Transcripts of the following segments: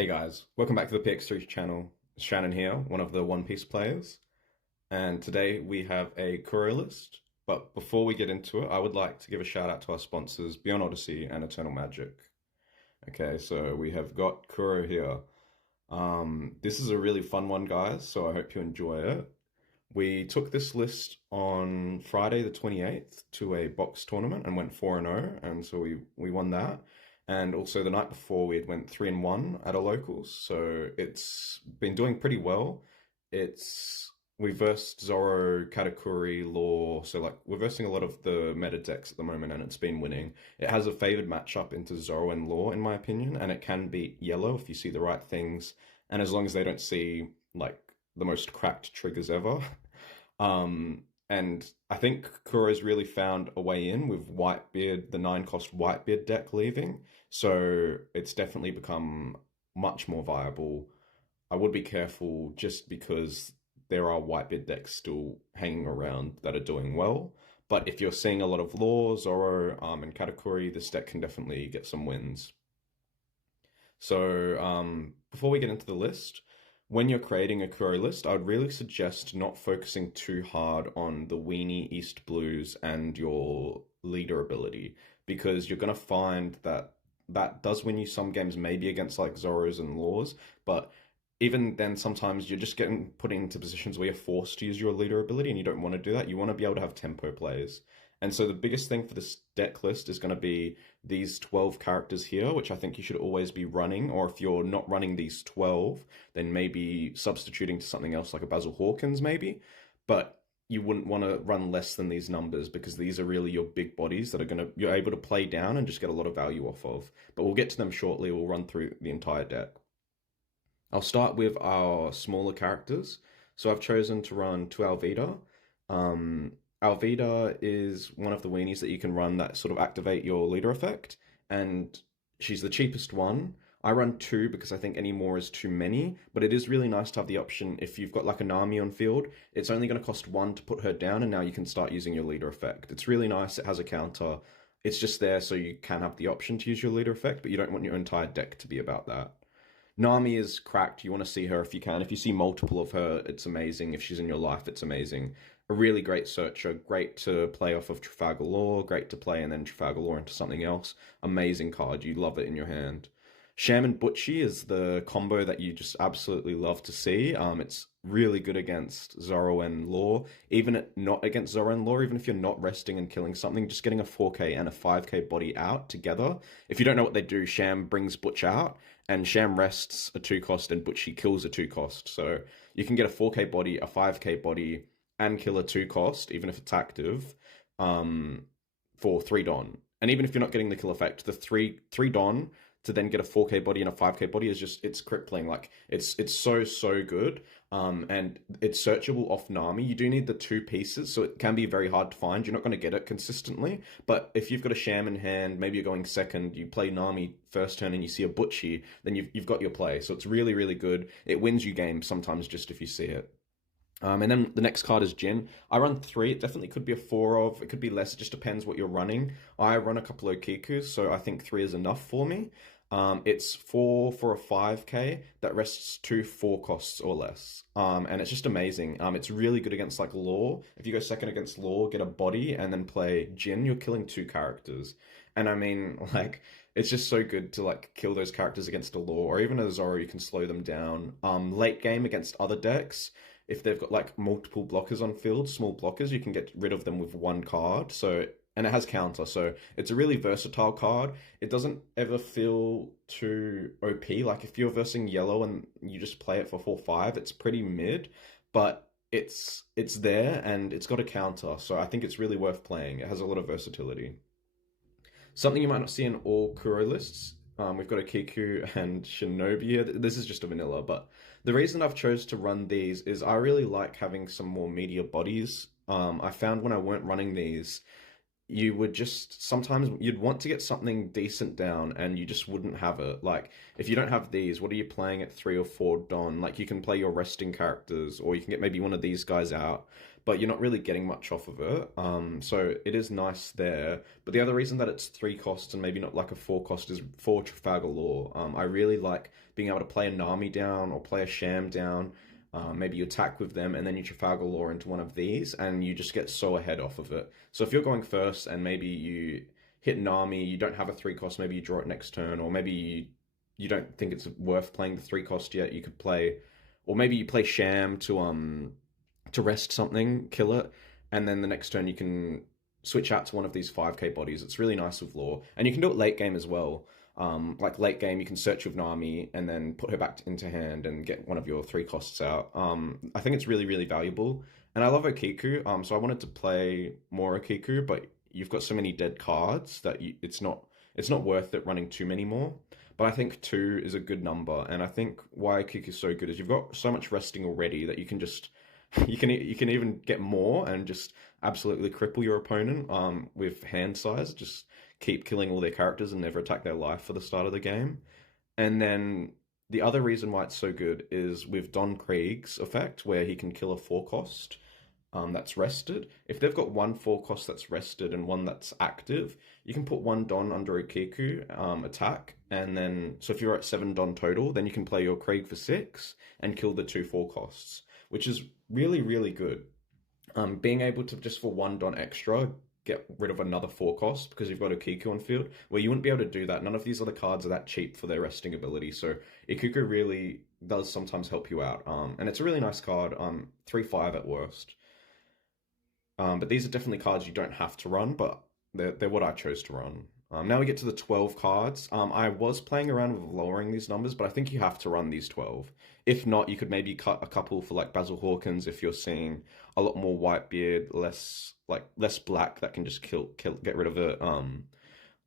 Hey guys, welcome back to the PX3 channel. Shannon here, one of the One Piece players, and today we have a Kuro list. But before we get into it, I would like to give a shout out to our sponsors, Beyond Odyssey and Eternal Magic. Okay, so we have got Kuro here. This is a really fun one, guys, so I hope you enjoy it. We took this list on Friday the 28th to a box tournament and went 4-0, and so we won that. And also the night before we had went 3-1 at a locals, so it's been doing pretty well. It's we versed Zoro, Katakuri, Law, so like we're versing a lot of the meta decks at the moment, and it's been winning. It has a favored matchup into Zoro and Law, in my opinion, and it can beat Yellow if you see the right things, and as long as they don't see like the most cracked triggers ever. And I think Kuro's really found a way in with Whitebeard, the 9 cost Whitebeard deck leaving. So it's definitely become much more viable. I would be careful just because there are Whitebeard decks still hanging around that are doing well. But if you're seeing a lot of Law, Zoro, and Katakuri, this deck can definitely get some wins. So before we get into the list, when you're creating a Kuro list, I would really suggest not focusing too hard on the Weenie East Blues and your leader ability, because you're going to find that that does win you some games, maybe against like Zoros and Laws, but even then, sometimes you're just getting put into positions where you're forced to use your leader ability, and you don't want to do that. You want to be able to have tempo plays. And so the biggest thing for this deck list is going to be these 12 characters here, which I think you should always be running. Or if you're not running these 12, then maybe substituting to something else like a Basil Hawkins, maybe. But you wouldn't want to run less than these numbers because these are really your big bodies that are going to you're able to play down and just get a lot of value off of. But we'll get to them shortly. We'll run through the entire deck. I'll start with our smaller characters. So I've chosen to run to Alvida. Um, Alvida is one of the weenies that you can run that sort of activate your leader effect, and she's the cheapest one. I run two because I think any more is too many, but it is really nice to have the option if you've got like a Nami on field. It's only going to cost one to put her down, and now you can start using your leader effect. It's really nice. It has a counter. It's just there so you can have the option to use your leader effect, but you don't want your entire deck to be about that. Nami is cracked. You want to see her if you can. If you see multiple of her, it's amazing. If she's in your life, it's amazing. A really great searcher, great to play off of Trafalgar Law, great to play and then Trafalgar Law into something else. Amazing card. You love it in your hand. Shaman Butchie is the combo that you just absolutely love to see. It's really good against Zoro and Law. Not against Zoro and Law, even if you're not resting and killing something, just getting a 4K and a 5K body out together. If you don't know what they do, Sham brings Butch out, and Sham rests a 2 cost, and Butchie kills a 2 cost. So you can get a 4K body, a 5K body, and kill a 2 cost, even if it's active, for 3 Don. And even if you're not getting the kill effect, the three Don to then get a 4K body and a 5K body is just it's crippling. Like it's so good. And it's searchable off Nami. You do need the 2 pieces, so it can be very hard to find. You're not going to get it consistently. But if you've got a Sham in hand, maybe you're going second, you play Nami first turn and you see a Butchie, then you've got your play. So it's really good. It wins you games sometimes just if you see it. And then the next card is Jin. I run three. It definitely could be a four of. It could be less. It just depends what you're running. I run a couple of Kikus, so I think three is enough for me. It's four for a 5K that rests 2 4 costs or less. And it's just amazing. It's really good against like Law. If you go second against Law, get a body, and then play Jin, you're killing 2 characters. And I mean, like, it's just so good to like kill those characters against a Law, or even a Zoro, you can slow them down. Late game against other decks, if they've got like multiple blockers on field, small blockers, you can get rid of them with 1 card. So, and it has counter, so it's a really versatile card. It doesn't ever feel too OP. Like if you're versing yellow and you just play it for 4/5, it's pretty mid, but it's there and it's got a counter. So I think it's really worth playing. It has a lot of versatility. Something you might not see in all Kuro lists. We've got a Kiku and Shinobi here. This is just a vanilla, but the reason I've chose to run these is I really like having some more media bodies. I found when I weren't running these, you would just sometimes you'd want to get something decent down and you just wouldn't have it. Like if you don't have these, what are you playing at 3 or 4 Don? Like you can play your resting characters or you can get maybe one of these guys out, but you're not really getting much off of it. So it is nice there. But the other reason that it's 3 costs and maybe not like a 4 cost is for Trafalgar Law. I really like being able to play a Nami down or play a Sham down. Maybe you attack with them and then you Trafalgar Law into one of these and you just get so ahead off of it. So if you're going first and maybe you hit Nami, you don't have a 3 cost, maybe you draw it next turn, or maybe you don't think it's worth playing the 3 cost yet, you could play, or maybe you play Sham to rest something, kill it, and then the next turn you can switch out to one of these 5k bodies. It's really nice with Law. And you can do it late game as well. Like late game, you can search with Nami and then put her back into hand and get one of your 3 costs out. I think it's really, really valuable. And I love Okiku, so I wanted to play more Okiku, but you've got so many dead cards that it's not worth it running too many more. But I think 2 is a good number, and I think why Okiku is so good is you've got so much resting already that you can just you can even get more and just absolutely cripple your opponent with hand size. Just keep killing all their characters and never attack their life for the start of the game. And then the other reason why it's so good is with Don Krieg's effect, where he can kill a 4 cost that's rested. If they've got one 4 cost that's rested and one that's active, you can put one Don under a Kiku attack, and then so if you're at 7 Don total, then you can play your Krieg for 6 and kill the two 4 costs, which is really, really good. Being able to just for one Don extra get rid of another 4 cost because you've got a Kiku on field, where you wouldn't be able to do that. None of these other cards are that cheap for their resting ability, so Ikuku really does sometimes help you out. And it's a really nice card, 3/5 at worst. But these are definitely cards you don't have to run, but they're what I chose to run. Now we get to the 12 cards. I was playing around with lowering these numbers, but I think you have to run these 12. If not, you could maybe cut a couple for like Basil Hawkins if you're seeing a lot more Whitebeard, less black that can just get rid of it.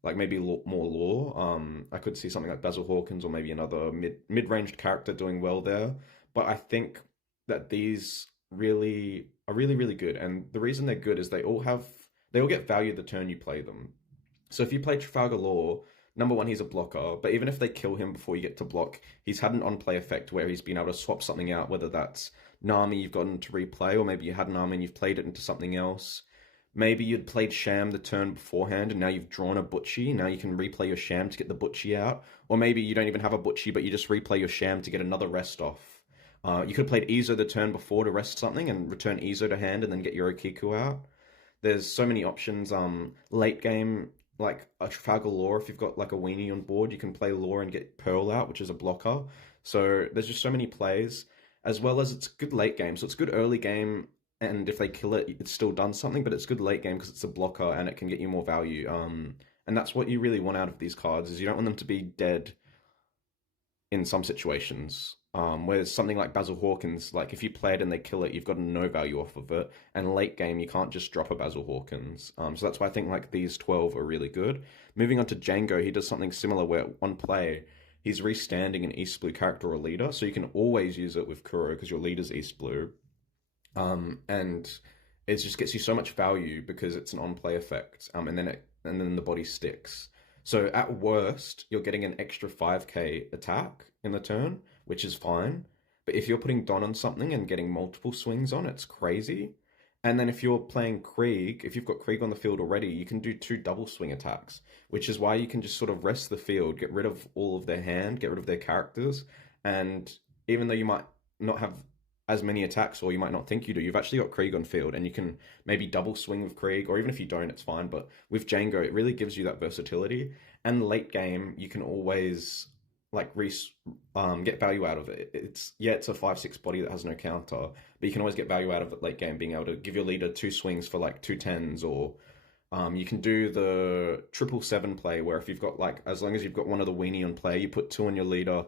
Like maybe more Law. I could see something like Basil Hawkins or maybe another mid-ranged character doing well there. But I think that these really are really, really good. And the reason they're good is they all get value the turn you play them. So if you play Trafalgar Law, number one, he's a blocker, but even if they kill him before you get to block, he's had an on-play effect where he's been able to swap something out, whether that's Nami you've gotten to replay, or maybe you had Nami and you've played it into something else. Maybe you'd played Sham the turn beforehand and now you've drawn a Butchie. Now you can replay your Sham to get the Butchie out. Or maybe you don't even have a Butchie, but you just replay your Sham to get another rest off. You could have played Izo the turn before to rest something and return Izo to hand and then get your Okiku out. There's so many options. Late game, like a Trafalgar Law, if you've got like a weenie on board, you can play Law and get Pearl out, which is a blocker. So there's just so many plays, as well as it's good late game. So it's good early game, and if they kill it, it's still done something, but it's good late game because it's a blocker and it can get you more value. And that's what you really want out of these cards, is you don't want them to be dead in some situations. Whereas something like Basil Hawkins, like if you play it and they kill it, you've got no value off of it. And late game, you can't just drop a Basil Hawkins. So that's why I think like these 12 are really good. Moving on to Django, he does something similar where on play, he's restanding an East Blue character or leader. So you can always use it with Kuro because your leader's East Blue. And it just gets you so much value because it's an on-play effect. And then the body sticks. So at worst, you're getting an extra 5k attack in the turn, which is fine. But if you're putting Don on something and getting multiple swings on, it's crazy. And then if you're playing Krieg, if you've got Krieg on the field already, you can do 2 double swing attacks, which is why you can just sort of rest the field, get rid of all of their hand, get rid of their characters. And even though you might not have as many attacks, or you might not think you do, you've actually got Krieg on field, and you can maybe double swing with Krieg, or even if you don't, it's fine. But with Django, it really gives you that versatility. And late game, you can always get value out of it. It's a 5/6 body that has no counter, but you can always get value out of it late game, being able to give your leader 2 swings for like 2 10s, or you can do the 777 play where if you've got as long as you've got one of the weenie on play, you put 2 on your leader,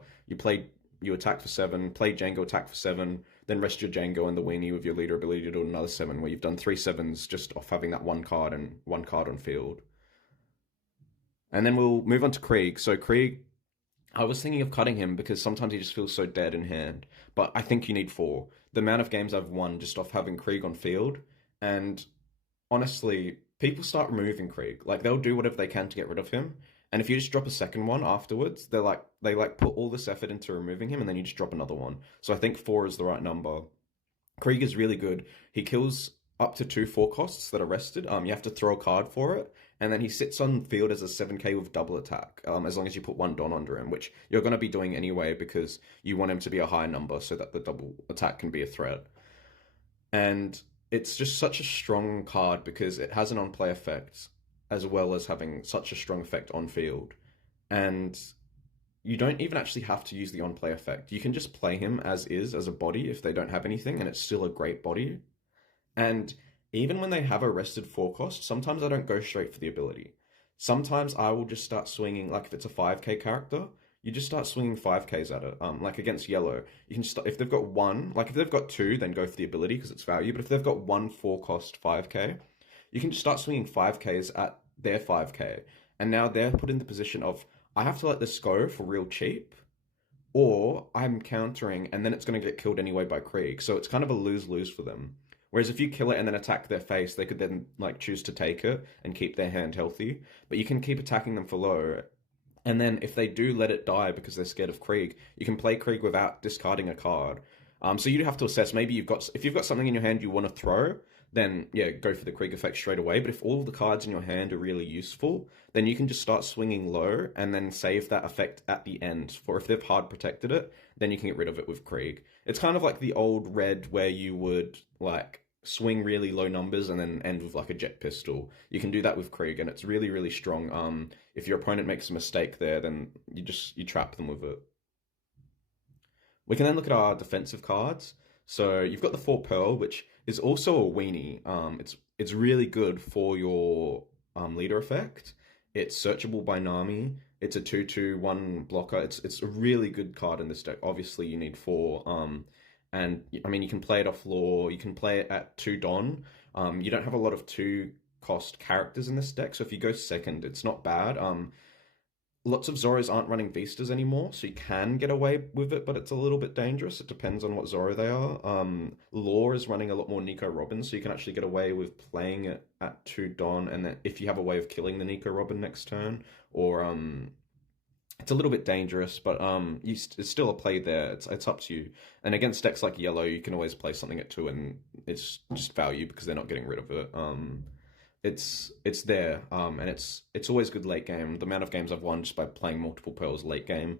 you attack for 7, play Django, attack for 7, then rest your Django and the weenie with your leader ability to do another 7, where you've done 3 7s just off having that one card and one card on field. And then we'll move on to Krieg. So Krieg, I was thinking of cutting him because sometimes he just feels so dead in hand. But I think you need 4. The amount of games I've won just off having Krieg on field. And honestly, people start removing Krieg. Like they'll do whatever they can to get rid of him. And if you just drop a second one afterwards, they like put all this effort into removing him, and then you just drop another one. So I think four is the right number. Krieg is really good. He kills up to two four costs that are rested. You have to throw a card for it, and then he sits on field as a 7k with double attack. As long as you put one Don under him, which you're going to be doing anyway because you want him to be a high number so that the double attack can be a threat. And it's just such a strong card because it has an on-play effect as well as having such a strong effect on field. And you don't even actually have to use the on-play effect. You can just play him as is, as a body, if they don't have anything, and it's still a great body. And even when they have a rested four cost, sometimes I don't go straight for the ability. Sometimes I will just start swinging, like if it's a 5k character, you just start swinging 5ks at it. Like against yellow, you can start, if they've got one, like if they've got two, then go for the ability because it's value. But if they've got one four cost 5k, you can just start swinging 5ks at their 5k. And now they're put in the position of, I have to let this go for real cheap, or I'm countering and then it's going to get killed anyway by Krieg. So it's kind of a lose-lose for them. Whereas if you kill it and then attack their face, they could then like choose to take it and keep their hand healthy. But you can keep attacking them for low. And then if they do let it die because they're scared of Krieg, you can play Krieg without discarding a card. So you have to assess, maybe if you've got something in your hand you want to throw, then yeah, go for the Krieg effect straight away. But if all the cards in your hand are really useful, then you can just start swinging low and then save that effect at the end. For if they've hard protected it, then you can get rid of it with Krieg. It's kind of like the old red where you would like swing really low numbers and then end with like a jet pistol. You can do that with Krieg, and it's really, really strong. If your opponent makes a mistake there, then you trap them with it. We can then look at our defensive cards. So you've got the four Pearl, which is also a weenie. It's really good for your leader effect. It's searchable by Nami. It's a 2/2/1 blocker. It's a really good card in this deck. Obviously, you need four. And I mean, you can play it off lore. You can play it at 2 Don. You don't have a lot of 2 cost characters in this deck, so if you go second, it's not bad. Lots of Zoros aren't running Vistas anymore, so you can get away with it, but it's a little bit dangerous. It depends on what Zoro they are. Lore is running a lot more Nico Robin, so you can actually get away with playing it at 2 Don, and then if you have a way of killing the Nico Robin next turn, or it's a little bit dangerous, but it's still a play there. It's up to you. And against decks like Yellow, you can always play something at 2, and it's just value because they're not getting rid of it. It's there, and it's always good late game. The amount of games I've won just by playing multiple Pearls late game,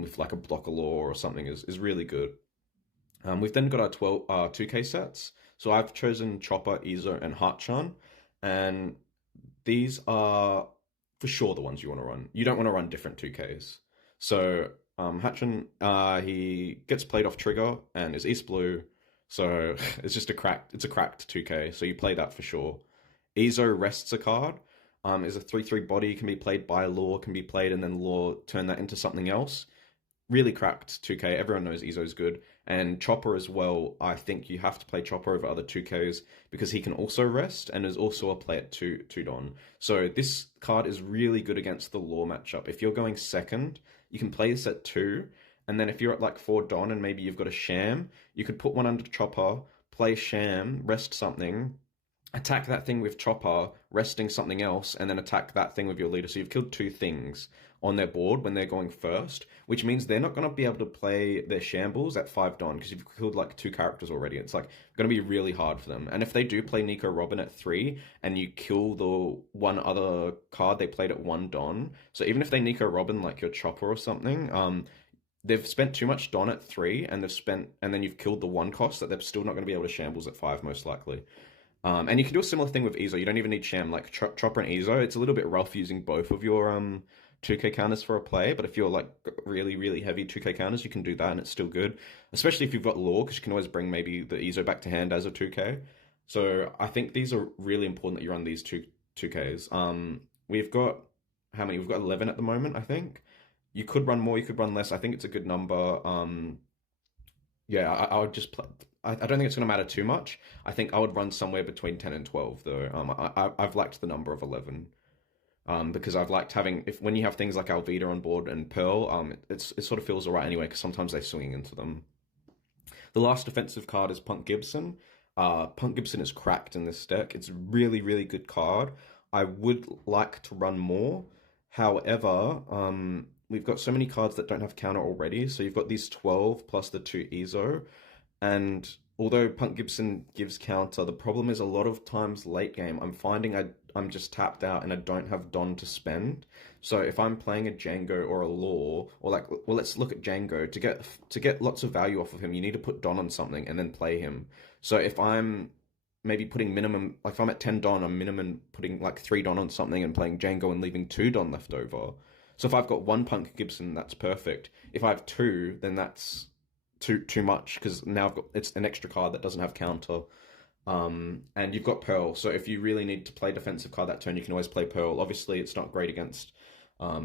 with like a blocker lore or something is really good. We've then got our 2K sets. So I've chosen Chopper, Izo, and Hachan, and these are for sure the ones you want to run. You don't want to run different 2Ks. So Hachan, he gets played off trigger and is East Blue, so it's just a cracked 2K. So you play that for sure. Izo rests a card. Is a 3/3 body, can be played by lore, can be played and then lore turn that into something else. Really cracked 2K. Everyone knows Izo's good. And Chopper as well. I think you have to play Chopper over other 2Ks because he can also rest and is also a play at 2 Don. So this card is really good against the lore matchup. If you're going second, you can play this at 2. And then if you're at like 4 Don and maybe you've got a Sham, you could put one under Chopper, play Sham, rest something, attack that thing with Chopper, resting something else, and then attack that thing with your leader. So you've killed 2 things on their board when they're going first, which means they're not going to be able to play their shambles at 5 Don because you've killed like 2 characters already. It's like going to be really hard for them. And if they do play Nico Robin at 3 and you kill the one other card they played at 1 Don, so even if they Nico Robin like your Chopper or something, they've spent too much Don at 3 and then you've killed the 1 cost that they're still not going to be able to shambles at 5 most likely. And you can do a similar thing with Izo. You don't even need Sham. Like Chopper and Izo, it's a little bit rough using both of your 2K counters for a play, but if you're like really, really heavy 2K counters, you can do that and it's still good. Especially if you've got lore, because you can always bring maybe the Izo back to hand as a 2K. So I think these are really important that you run these 2Ks. We've got, how many? We've got 11 at the moment, I think. You could run more, you could run less. I think it's a good number. Yeah, I would just play. I don't think it's going to matter too much. I think I would run somewhere between 10 and 12, though. I've liked the number of 11. Because I've liked having, when you have things like Alvida on board and Pearl, it sort of feels alright anyway, because sometimes they're swinging into them. The last defensive card is Punk Gibson. Punk Gibson is cracked in this deck. It's a really, really good card. I would like to run more. However, we've got so many cards that don't have counter already. So you've got these 12 plus the 2 EZO. And although Punk Gibson gives counter, the problem is a lot of times late game, I'm finding I'm just tapped out and I don't have Don to spend. So if I'm playing a Django or a Law, or like, well, let's look at Django. To get lots of value off of him, you need to put Don on something and then play him. So if I'm maybe putting minimum, like if I'm at 10 Don, I'm minimum putting like 3 Don on something and playing Django and leaving 2 Don left over. So if I've got one Punk Gibson, that's perfect. If I have two, then that's too much because now I've got it's an extra card that doesn't have counter. And you've got Pearl, so if you really need to play defensive card that turn, you can always play Pearl. Obviously, it's not great against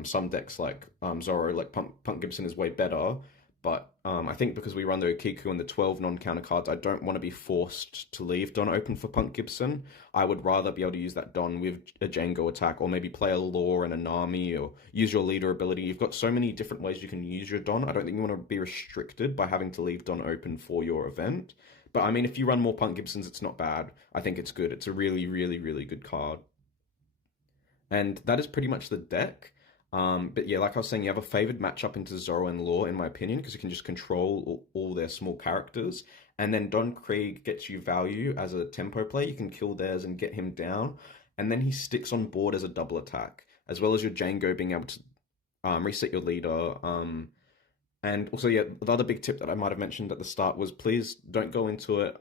some decks like Zoro, like Punk Gibson is way better. But I think because we run the Okiku and the 12 non-counter cards, I don't want to be forced to leave Don open for Punk Gibson. I would rather be able to use that Don with a Django attack, or maybe play a Law and a Nami, or use your leader ability. You've got so many different ways you can use your Don. I don't think you want to be restricted by having to leave Don open for your event. But I mean, if you run more Punk Gibsons, it's not bad. I think it's good. It's a really, really, really good card. And that is pretty much the deck. But yeah, like I was saying, you have a favored matchup into Zoro and Law, in my opinion, because you can just control all their small characters. And then Don Krieg gets you value as a tempo play. You can kill theirs and get him down. And then he sticks on board as a double attack, as well as your Django being able to reset your leader. And also, yeah, the other big tip that I might have mentioned at the start was please don't go into it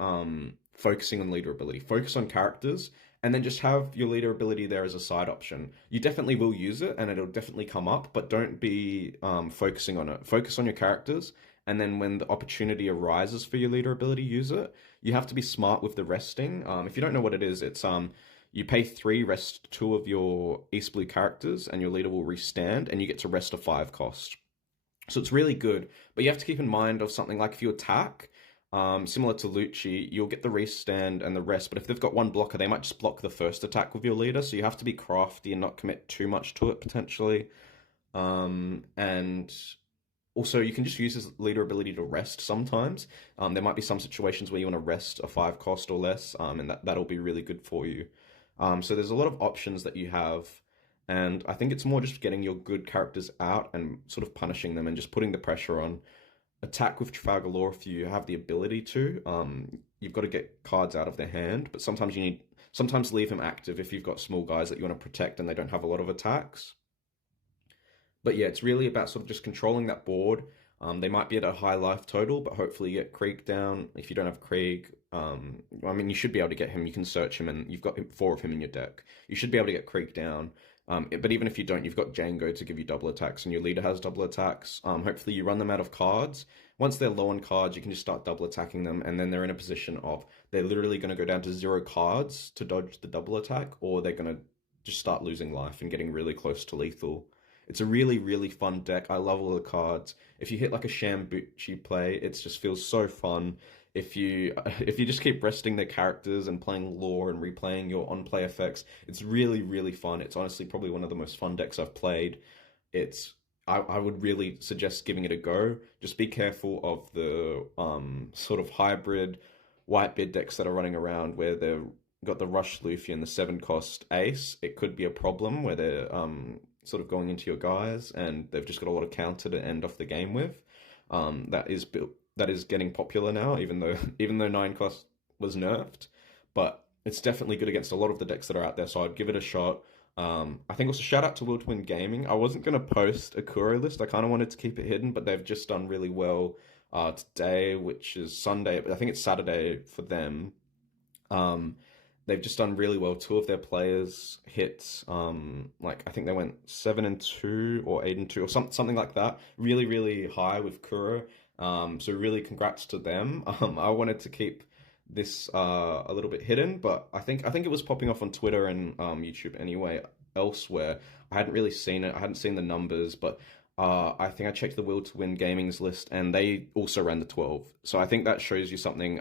focusing on leader ability. Focus on characters and then just have your leader ability there as a side option. You definitely will use it and it'll definitely come up, but don't be focusing on it. Focus on your characters, and then when the opportunity arises for your leader ability, use it. You have to be smart with the resting. If you don't know what it is, it's you pay 3, rest 2 of your East Blue characters, and your leader will restand, and you get to rest a 5 cost. So it's really good, but you have to keep in mind of something like if you attack, similar to Lucci, you'll get the restand and the rest, but if they've got one blocker, they might just block the first attack with your leader, so you have to be crafty and not commit too much to it, potentially. And also, you can just use his leader ability to rest sometimes. There might be some situations where you want to rest a 5 cost or less, and that'll be really good for you. So there's a lot of options that you have, and I think it's more just getting your good characters out and sort of punishing them and just putting the pressure on. Attack with Trafalgar Law if you have the ability to. You've got to get cards out of their hand, but sometimes leave them active if you've got small guys that you want to protect and they don't have a lot of attacks. But yeah, it's really about sort of just controlling that board. They might be at a high life total, but hopefully you get Krieg down. If you don't have Krieg, I mean, you should be able to get him. You can search him, and you've got 4 of him in your deck. You should be able to get Krieg down. But even if you don't, you've got Django to give you double attacks, and your leader has double attacks. Hopefully you run them out of cards. Once they're low on cards, you can just start double attacking them, and then they're in a position of they're literally going to go down to 0 cards to dodge the double attack, or they're going to just start losing life and getting really close to lethal. It's a really, really fun deck. I love all the cards. If you hit like a Shambuchi play, it just feels so fun. If you just keep resting their characters and playing lore and replaying your on-play effects, it's really, really fun. It's honestly probably one of the most fun decks I've played. I would really suggest giving it a go. Just be careful of the sort of hybrid white bid decks that are running around where they've got the Rush Luffy and the 7 cost Ace. It could be a problem where they're sort of going into your guys and they've just got a lot of counter to end off the game with. That is getting popular now, even though 9 cost was nerfed, but it's definitely good against a lot of the decks that are out there. So I'd give it a shot. I think also shout out to Will to Win Gaming. I wasn't going to post a Kuro list. I kind of wanted to keep it hidden, but they've just done really well today, which is Sunday, but I think it's Saturday for them. They've just done really well. 2 of their players hit, like I think they went 7-2 or 8-2 or something like that. Really, really high with Kuro. So really congrats to them. I wanted to keep this a little bit hidden, but I think it was popping off on Twitter and YouTube anyway. Elsewhere, I hadn't really seen it. I hadn't seen the numbers, but I think I checked the Will to Win Gaming's list, and they also ran the 12. So I think that shows you something.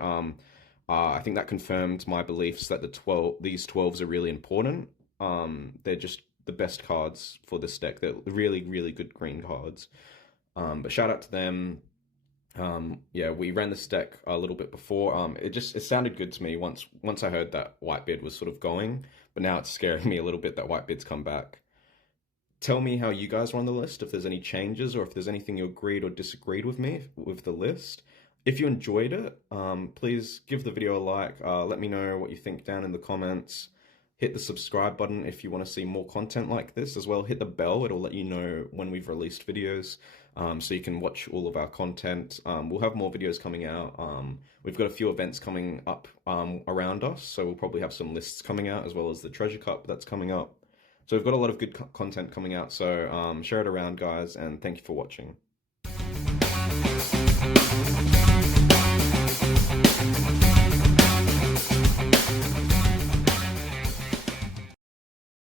I think that confirmed my beliefs that these 12s are really important. They're just the best cards for this deck. They're really, really good green cards. But shout out to them. Yeah, we ran this deck a little bit before. It sounded good to me once I heard that Whitebeard was sort of going, but now it's scaring me a little bit that Whitebeard's come back. Tell me how you guys run the list, if there's any changes or if there's anything you agreed or disagreed with me with the list. If you enjoyed it, please give the video a like. Let me know what you think down in the comments. Hit the subscribe button if you want to see more content like this as well. Hit the bell, it'll let you know when we've released videos, so you can watch all of our content. We'll have more videos coming out. We've got a few events coming up around us, so we'll probably have some lists coming out as well as the Treasure Cup that's coming up. So we've got a lot of good content coming out, so share it around, guys, and thank you for watching.